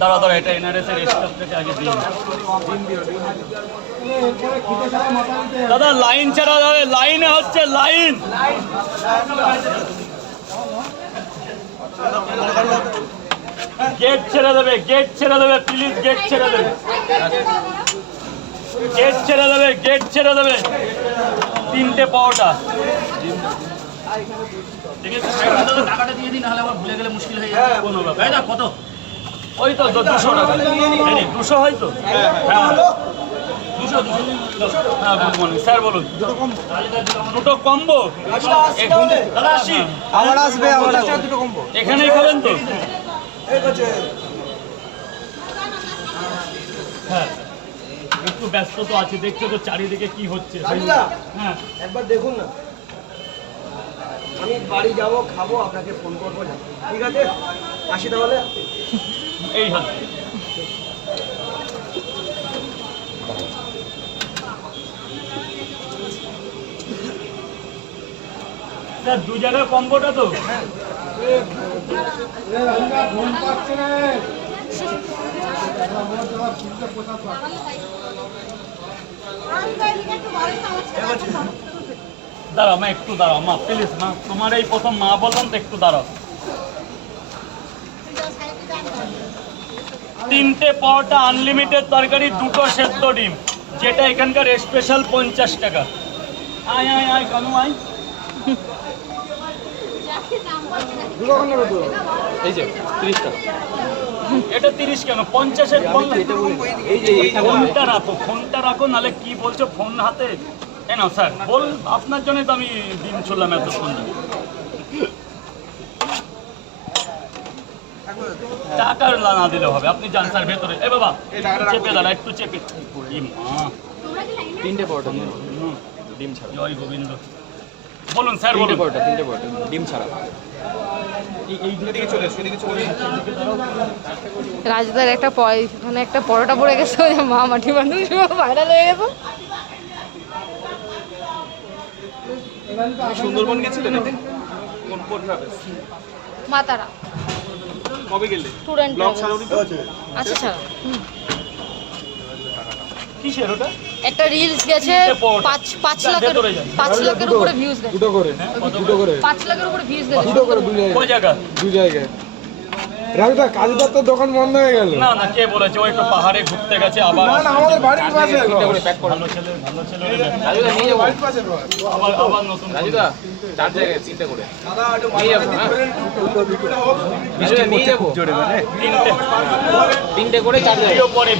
দাঁড়া দাঁড়া, এটা এনআরএস এর স্টাফ থেকে আগে দিন। দাদা লাইন ছাড়া যাবে, লাইনে হচ্ছে লাইন। গেট ছেড়ে দেবে, গেট ছেড়ে দেবে, প্লিজ গেট ছেড়ে দেবে, গেট ছেড়ে দেবে, গেট ছেড়ে দেবে। 3টে পাওয়াটা টাকাটা দিয়ে দিন, নাহলে আবার ভুলে গেলে মুশকিল হয়ে যাবে। কোনো ব্যাপার, তাই না? কত? ওই তো 200 টাকা। 200 হয় তো? হ্যাঁ 200। হ্যাঁ গুড মর্নিং স্যার, বলুন। দুটো কম্বো দাদা, আসি। আমার আসবে, আমার আসবে দুটো কম্বো। এখানেই খাবেন তো? হ্যাঁ একটু ব্যস্ত তো আছে, দেখছো তো চারিদিকে কি হচ্ছে। হ্যাঁ একবার দেখুন না, আমি বাড়ি যাব, খাবো, আপনাকে ফোন করবো, ঠিক আছে? আসি তাহলে। এই হাত স্যার, 2 জায়গায় কম্বোটা তো? দাঁড়াও মা, একটু দাঁড়াও মা, প্লিজ মা, তোমার এই প্রথম মা বললাম তো, একটু দাঁড়াও। 3টে পাওয়াটা আনলিমিটেড তরকারি, 2টো সেদ্ধ ডিম, যেটা এখানকার স্পেশাল 50 টাকা। আয় আয় আয় কানু আয়। এই যে 30 টাকা। এটা 30 কেন? 50-এর ফোনটা রাখো, ফোনটা রাখো, নাহলে কি বলছো ফোন হাতে। না স্যার, বল, আপনার জন্যই তো আমি ডিম ছুড়লাম এতক্ষণ। টাকার না দিলে হবে, আপনি যান স্যার ভেতরে। এ বাবা চেপে দাঁড়া, একটু চেপে। মা 3টে পরোটা ডিম ছাড়া। জয় গোবিন্দ। বলুন স্যার, বলুন। 3টে পরোটা ডিম ছাড়া। রাজদার একটা মানে একটা পরোটা পড়ে গেছে, ওই যে মা মাটি মানুষ ভাইরাল হয়ে গেছে। সুন্দরবন গেছিলেন? কোন ট্রাভেলস? মাতারা কবে গেলে? ট্যুর অ্যান্ড আচ্ছা ছাড়া। কিসের ওটা? একটা রিলস গেছে 5 লাখের, 5 লাখের উপরে ভিউজ গেছে। দুটো করে, দুটো করে, 5 লাখের উপরে ভিউজ গেছে। দুটো করে, কোন জায়গা? দু জায়গায়। রাজদা, কাজীদার তো দোকান বন্ধ হয়ে গেল। না না, কে বলেছে? ওই একটু পাহাড়ে ঘুরতে গেছে আবার। না না, আমাদের বাড়ির পাশে। ভালো ছেলে, ভালো ছেলে। রাজদা নিয়ে যাবো। আবার আবার নতুন। রাজদা 4 জায়গায় 3টে করে নিয়ে যাবো। হ্যাঁ নিয়ে যাবো। 3টে 3টে করে 4 জায়গায়। পরে